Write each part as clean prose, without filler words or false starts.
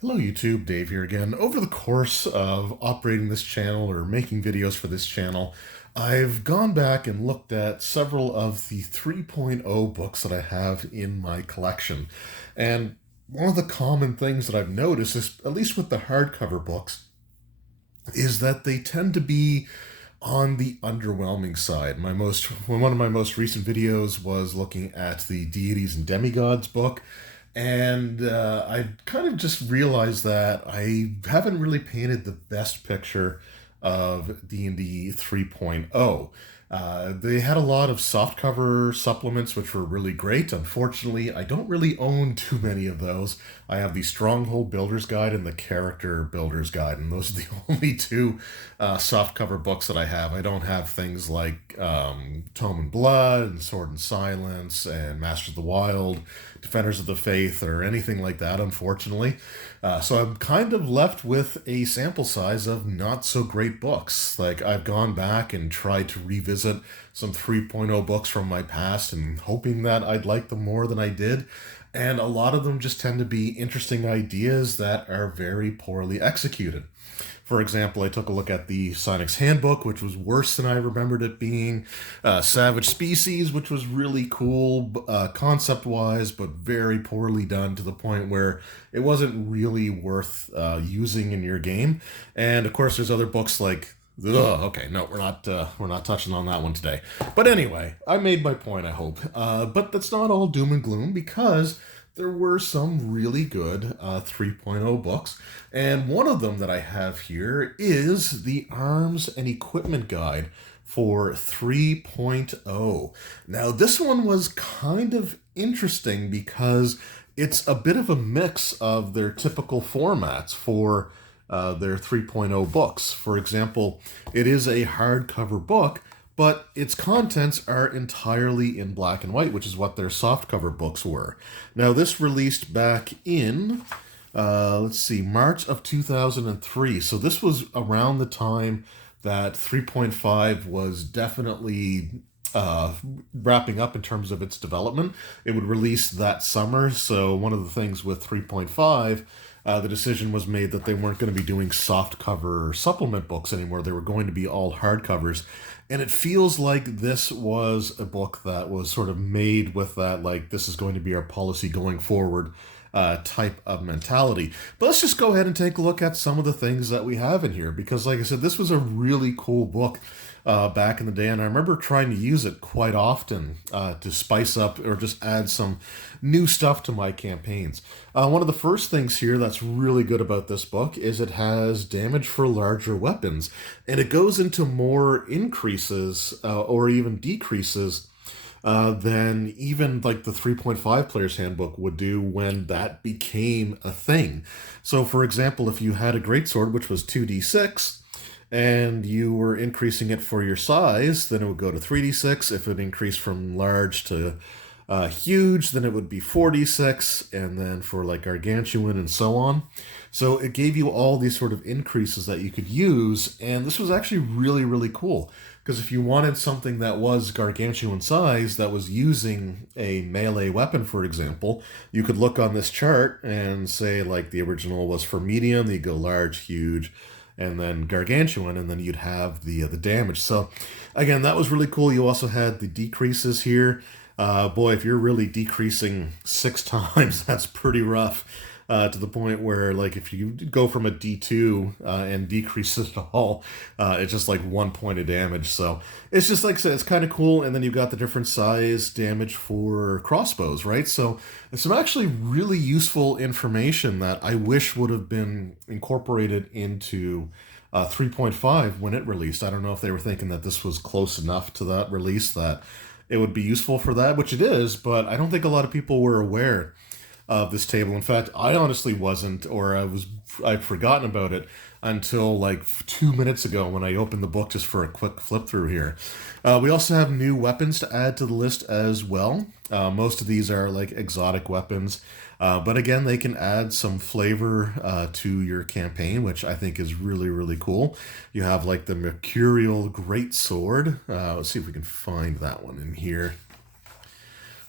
Hello YouTube, Dave here again. Over the course of operating this channel or making videos for this channel, I've gone back and looked at several of the 3.0 books that I have in my collection. And one of the common things that I've noticed is, at least with the hardcover books, is that they tend to be on the underwhelming side. One of my most recent videos was looking at the Deities and Demigods book, and I kind of just realized that I haven't really painted the best picture of D&D 3.0. They had a lot of softcover supplements, which were really great. Unfortunately, I don't really own too many of those. I have the Stronghold Builder's Guide and the Character Builder's Guide, and those are the only two softcover books that I have. I don't have things like Tome and Blood and Sword and Silence and Masters of the Wild, Defenders of the Faith, or anything like that, unfortunately. So I'm kind of left with a sample size of not so great books. Like, I've gone back and tried to revisit some 3.0 books from my past and hoping that I'd like them more than I did. And a lot of them just tend to be interesting ideas that are very poorly executed. For example, I took a look at the Sonic's Handbook, which was worse than I remembered it being. Savage Species, which was really cool concept-wise, but very poorly done to the point where it wasn't really worth using in your game. And of course, there's other books like okay, no, we're not touching on that one today. But anyway, I made my point, I hope. But that's not all doom and gloom, because there were some really good 3.0 books. And one of them that I have here is the Arms and Equipment Guide for 3.0. Now, this one was kind of interesting because it's a bit of a mix of their typical formats for their 3.0 books. For example, it is a hardcover book, but its contents are entirely in black and white, which is what their softcover books were. Now, this released back in, March of 2003. So this was around the time that 3.5 was definitely wrapping up in terms of its development. It would release that summer. So one of the things with 3.5, the decision was made that they weren't going to be doing soft cover supplement books anymore. They were going to be all hardcovers. And it feels like this was a book that was sort of made with that, like, this is going to be our policy going forward type of mentality. But let's just go ahead and take a look at some of the things that we have in here, because, like I said, this was a really cool book back in the day, and I remember trying to use it quite often to spice up or just add some new stuff to my campaigns. One of the first things here that's really good about this book is it has damage for larger weapons, and it goes into more increases or even decreases than even like the 3.5 player's handbook would do when that became a thing. So, for example, if you had a greatsword, which was 2d6, and you were increasing it for your size, then it would go to 3d6. If it increased from large to huge, then it would be 4d6, and then for like gargantuan and so on. So it gave you all these sort of increases that you could use, and this was actually really, really cool. Because if you wanted something that was gargantuan size, that was using a melee weapon, for example, you could look on this chart and say, like, the original was for medium, then you go large, huge, and then gargantuan, and then you'd have the damage. So again, that was really cool. You also had the decreases here. Boy, if you're really decreasing 6 times, that's pretty rough. To the point where, like, if you go from a D2 and decrease it at all, it's just like 1 point of damage. So it's just, like I said, it's kind of cool. And then you've got the different size damage for crossbows, right? So it's some actually really useful information that I wish would have been incorporated into 3.5 when it released. I don't know if they were thinking that this was close enough to that release that it would be useful for that, which it is, but I don't think a lot of people were aware of this table. In fact, I honestly wasn't, or I'd forgotten about it until like 2 minutes ago when I opened the book just for a quick flip through here. We also have new weapons to add to the list as well. Most of these are like exotic weapons, but again, they can add some flavor to your campaign, which I think is really, really cool. You have like the Mercurial Great Sword. Let's see if we can find that one in here.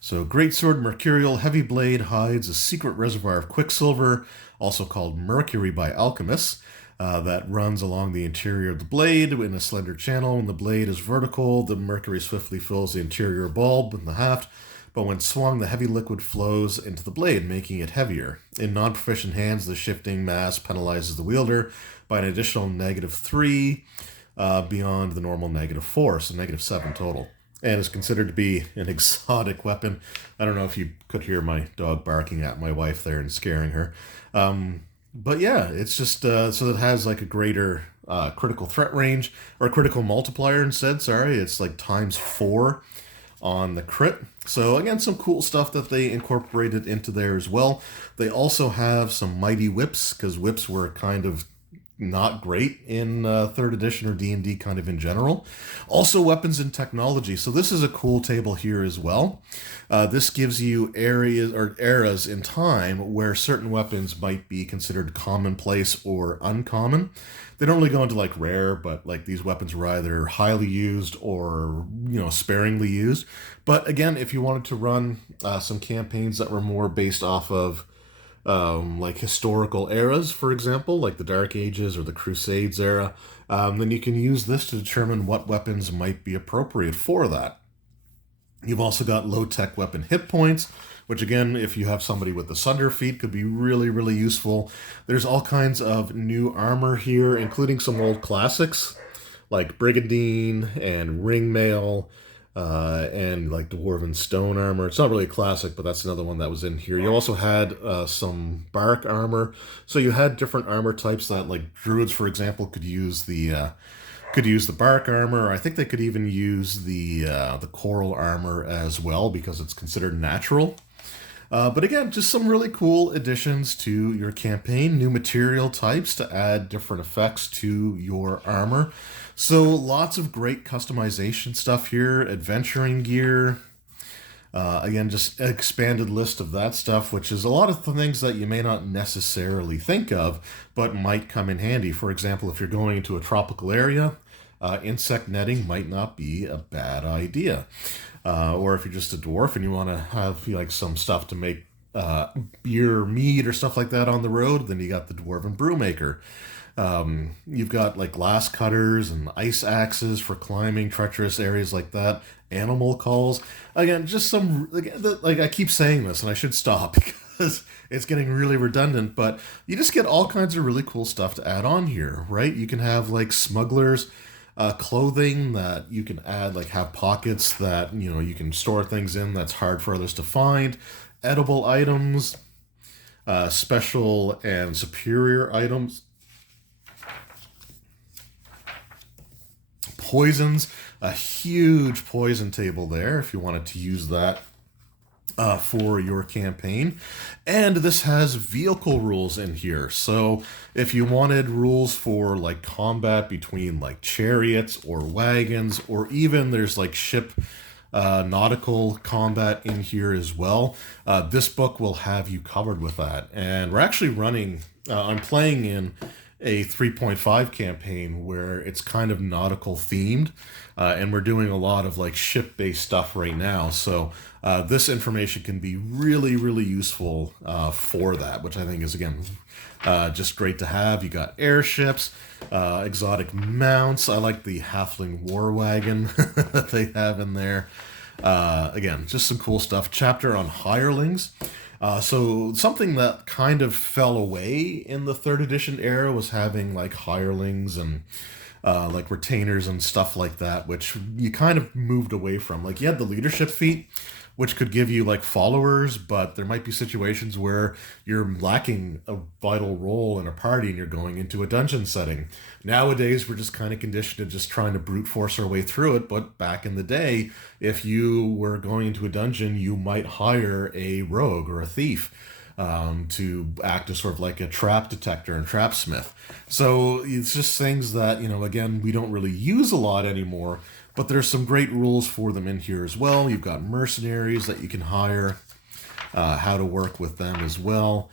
So, Greatsword Mercurial Heavy Blade hides a secret reservoir of quicksilver, also called mercury by alchemists, that runs along the interior of the blade in a slender channel. When the blade is vertical, the mercury swiftly fills the interior bulb in the haft, but when swung, the heavy liquid flows into the blade, making it heavier. In non-proficient hands, the shifting mass penalizes the wielder by an additional -3 beyond the normal -4, so -7 total. And is considered to be an exotic weapon. I don't know if you could hear my dog barking at my wife there and scaring her. But yeah, it's just so it has like a greater critical threat range, or critical multiplier instead, sorry. It's like ×4 on the crit. So again, some cool stuff that they incorporated into there as well. They also have some mighty whips, because whips were kind of not great in 3rd edition or D&D kind of in general. Also weapons and technology. So this is a cool table here as well. This gives you areas or eras in time where certain weapons might be considered commonplace or uncommon. They don't really go into like rare, but like these weapons were either highly used or, sparingly used. But again, if you wanted to run some campaigns that were more based off of like historical eras, for example, like the Dark Ages or the Crusades era, then you can use this to determine what weapons might be appropriate for that. You've also got low-tech weapon hit points, which again, if you have somebody with the Sunder feat, could be really, really useful. There's all kinds of new armor here, including some old classics, like Brigandine and Ringmail, and like Dwarven stone armor. It's not really a classic, but that's another one that was in here. You also had some bark armor. So you had different armor types that, like druids, for example, could use the bark armor. I think they could even use the coral armor as well, because it's considered natural. But again, just some really cool additions to your campaign, new material types to add different effects to your armor. So lots of great customization stuff here, adventuring gear. Again, just an expanded list of that stuff, which is a lot of things that you may not necessarily think of, but might come in handy. For example, if you're going into a tropical area, insect netting might not be a bad idea. Or if you're just a dwarf and you want to have like some stuff to make beer, mead, or stuff like that on the road, then you got the Dwarven Brewmaker. You've got like glass cutters and ice axes for climbing treacherous areas like that. Animal calls. Again, just some, like I keep saying this and I should stop because it's getting really redundant, but you just get all kinds of really cool stuff to add on here, right? You can have like smugglers, clothing that you can add, like have pockets that, you can store things in that's hard for others to find. Edible items, special and superior items. Poisons, a huge poison table there if you wanted to use that for your campaign. And this has vehicle rules in here. So if you wanted rules for like combat between like chariots or wagons, or even there's like ship nautical combat in here as well, this book will have you covered with that. And we're actually running, I'm playing in a 3.5 campaign where it's kind of nautical themed, and we're doing a lot of like ship-based stuff right now. So this information can be really, really useful for that, which I think is, again, just great to have. You got airships, exotic mounts. I like the halfling war wagon that they have in there. Again, just some cool stuff. Chapter on hirelings. So something that kind of fell away in the 3rd edition era was having like hirelings and like retainers and stuff like that, which you kind of moved away from. Like you had the leadership feat, which could give you like followers, but there might be situations where you're lacking a vital role in a party and you're going into a dungeon setting. Nowadays, we're just kind of conditioned to just trying to brute force our way through it. But back in the day, if you were going into a dungeon, you might hire a rogue or a thief to act as sort of like a trap detector and trap smith. So it's just things that, again, we don't really use a lot anymore, but there's some great rules for them in here as well. You've got mercenaries that you can hire, how to work with them as well.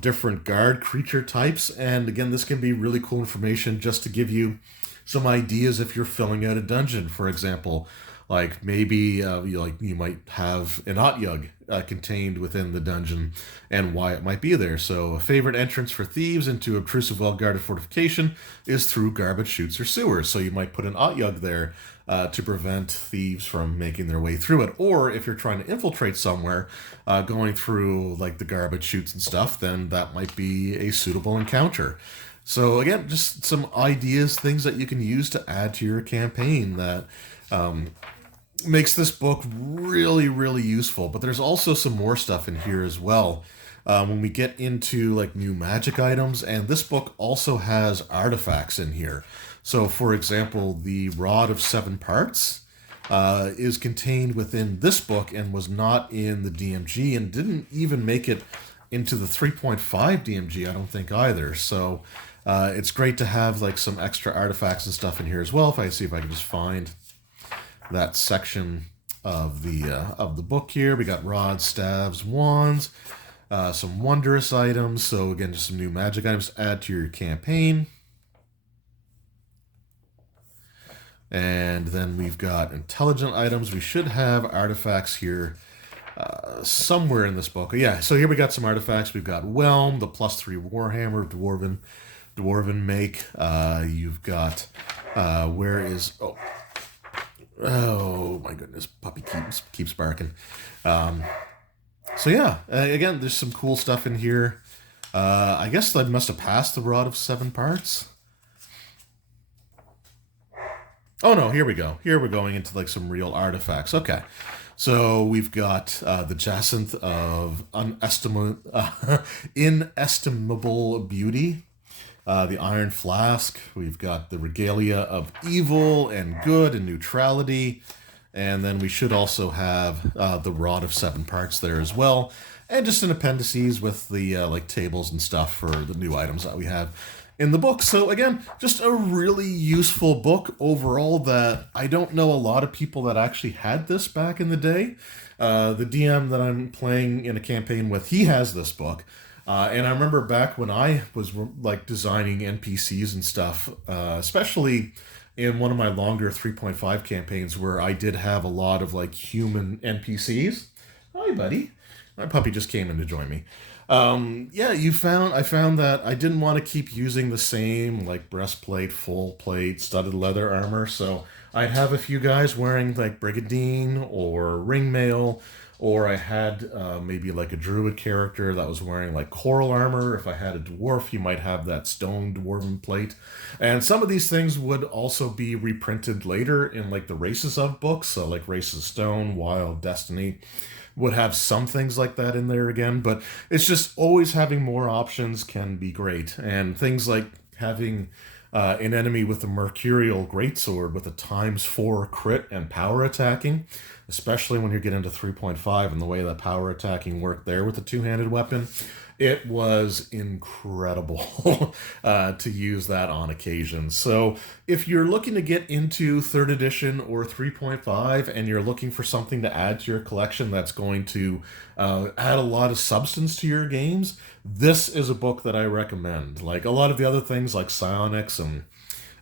Different guard creature types. And again, this can be really cool information just to give you some ideas if you're filling out a dungeon. For example, Like maybe you might have an Otyugh contained within the dungeon and why it might be there. So a favorite entrance for thieves into obtrusive well-guarded fortification is through garbage chutes or sewers. So you might put an Otyugh there to prevent thieves from making their way through it. Or if you're trying to infiltrate somewhere, going through like the garbage chutes and stuff, then that might be a suitable encounter. So again, just some ideas, things that you can use to add to your campaign that makes this book really, really useful. But there's also some more stuff in here as well. When we get into like new magic items, and this book also has artifacts in here. So for example, the Rod of Seven Parts is contained within this book and was not in the DMG and didn't even make it into the 3.5 DMG, I don't think either. So it's great to have like some extra artifacts and stuff in here as well. If I see if I can just find that section of the book here. We got rods, staves, wands, some wondrous items. So again, just some new magic items to add to your campaign. And then we've got intelligent items. We should have artifacts here somewhere in this book. Yeah, so here we got some artifacts. We've got Whelm, the +3 Warhammer, Dwarven make. You've got, where is, oh my goodness, puppy keeps barking. So yeah, again, there's some cool stuff in here. I guess I must have passed the Rod of Seven Parts. Oh no, here we go. Here we're going into like some real artifacts. Okay. So we've got the Jacinth of inestimable beauty, the Iron Flask. We've got the Regalia of evil and good and neutrality. And then we should also have the Rod of Seven Parts there as well. And just an appendices with the like tables and stuff for the new items that we have in the book. So again, just a really useful book overall that I don't know a lot of people that actually had this back in the day. The DM that I'm playing in a campaign with, he has this book. And I remember back when I was like designing NPCs and stuff, especially in one of my longer 3.5 campaigns where I did have a lot of like human NPCs. Hi, buddy. My puppy just came in to join me. Yeah, I found that I didn't want to keep using the same like breastplate, full plate, studded leather armor. So I'd have a few guys wearing like Brigadine or Ringmail, or I had maybe like a druid character that was wearing like coral armor. If I had a dwarf, you might have that stone dwarven plate. And some of these things would also be reprinted later in like the Races of books. So like Races of Stone, Wild, Destiny would have some things like that in there again, but it's just always having more options can be great. And things like having an enemy with a Mercurial Greatsword with a ×4 crit and power attacking, especially when you get into 3.5 and the way that power attacking worked there with the two-handed weapon. It was incredible to use that on occasion. So if you're looking to get into 3rd edition or 3.5 and you're looking for something to add to your collection that's going to add a lot of substance to your games, this is a book that I recommend. Like a lot of the other things like psionics and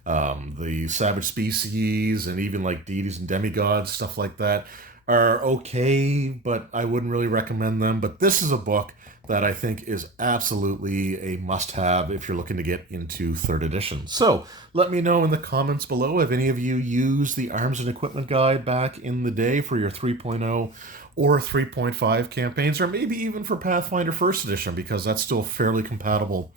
the Savage Species and even like deities and demigods, stuff like that, are okay, but I wouldn't really recommend them. But this is a book that I think is absolutely a must-have if you're looking to get into 3rd edition. So let me know in the comments below if any of you used the Arms and Equipment Guide back in the day for your 3.0 or 3.5 campaigns, or maybe even for Pathfinder 1st edition, because that's still fairly compatible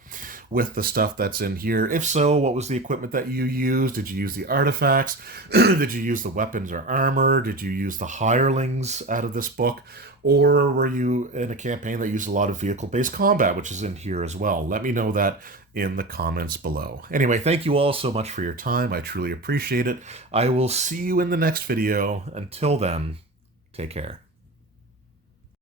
with the stuff that's in here. If so, what was the equipment that you used? Did you use the artifacts? Did you use the weapons or armor? Did you use the hirelings out of this book? Or were you in a campaign that used a lot of vehicle-based combat, which is in here as well? Let me know that in the comments below. Anyway, thank you all so much for your time. I truly appreciate it. I will see you in the next video. Until then, take care.